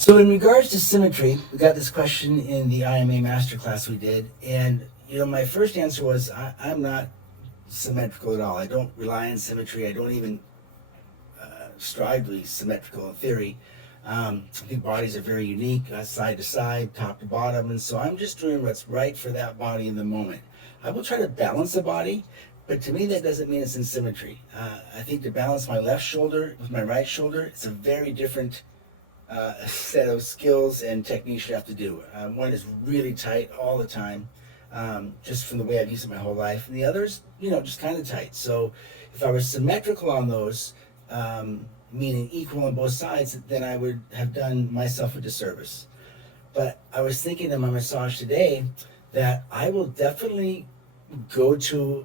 So in regards to symmetry, we got this question in the IMA master class we did, and my first answer was I'm not symmetrical at all. I don't rely on symmetry. I don't even strive to be symmetrical in theory. I think bodies are very unique, side to side, top to bottom, and so I'm just doing what's right for that body in the moment. I will try to balance the body, but to me that doesn't mean it's in symmetry. I think to balance my left shoulder with my right shoulder, it's a very different set of skills and techniques you have to do. One is really tight all the time, just from the way I've used it my whole life, and the others, just kind of tight. So if I was symmetrical on those, meaning equal on both sides, then I would have done myself a disservice. But I was thinking in my massage today that I will definitely go to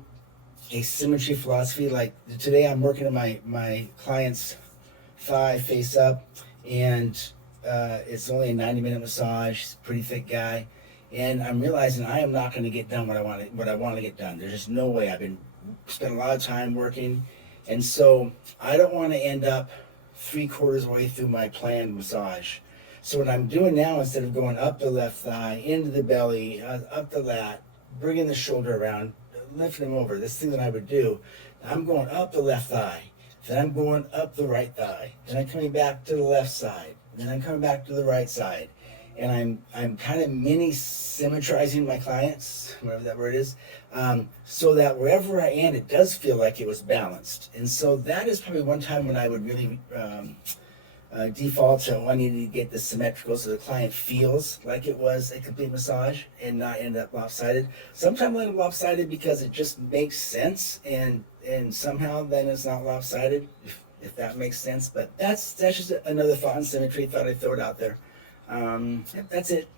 a symmetry philosophy. Like today, I'm working on my client's thigh face up, and it's only a 90-minute massage. He's a pretty thick guy, and I'm realizing I am not going to get done what I want to get done. There's just no way. I've been spent a lot of time working, and so I don't want to end up 3/4 of the way through my planned massage. So what I'm doing now, instead of going up the left thigh, into the belly, up the lat, bringing the shoulder around, lifting them over, this thing that I would do, I'm going up the left thigh, then I'm going up the right thigh, then I'm coming back to the left side, then I'm coming back to the right side, and I'm kind of mini symmetrizing my clients, whatever that word is, so that wherever I am, it does feel like it was balanced. And so that is probably one time when I would really default to wanting to get this symmetrical, so the client feels like it was a complete massage and not end up lopsided. Sometimes I end up lopsided because it just makes sense, and somehow then it's not lopsided, if that makes sense. But that's just another thought on symmetry. Thought I'd throw it out there. That's it.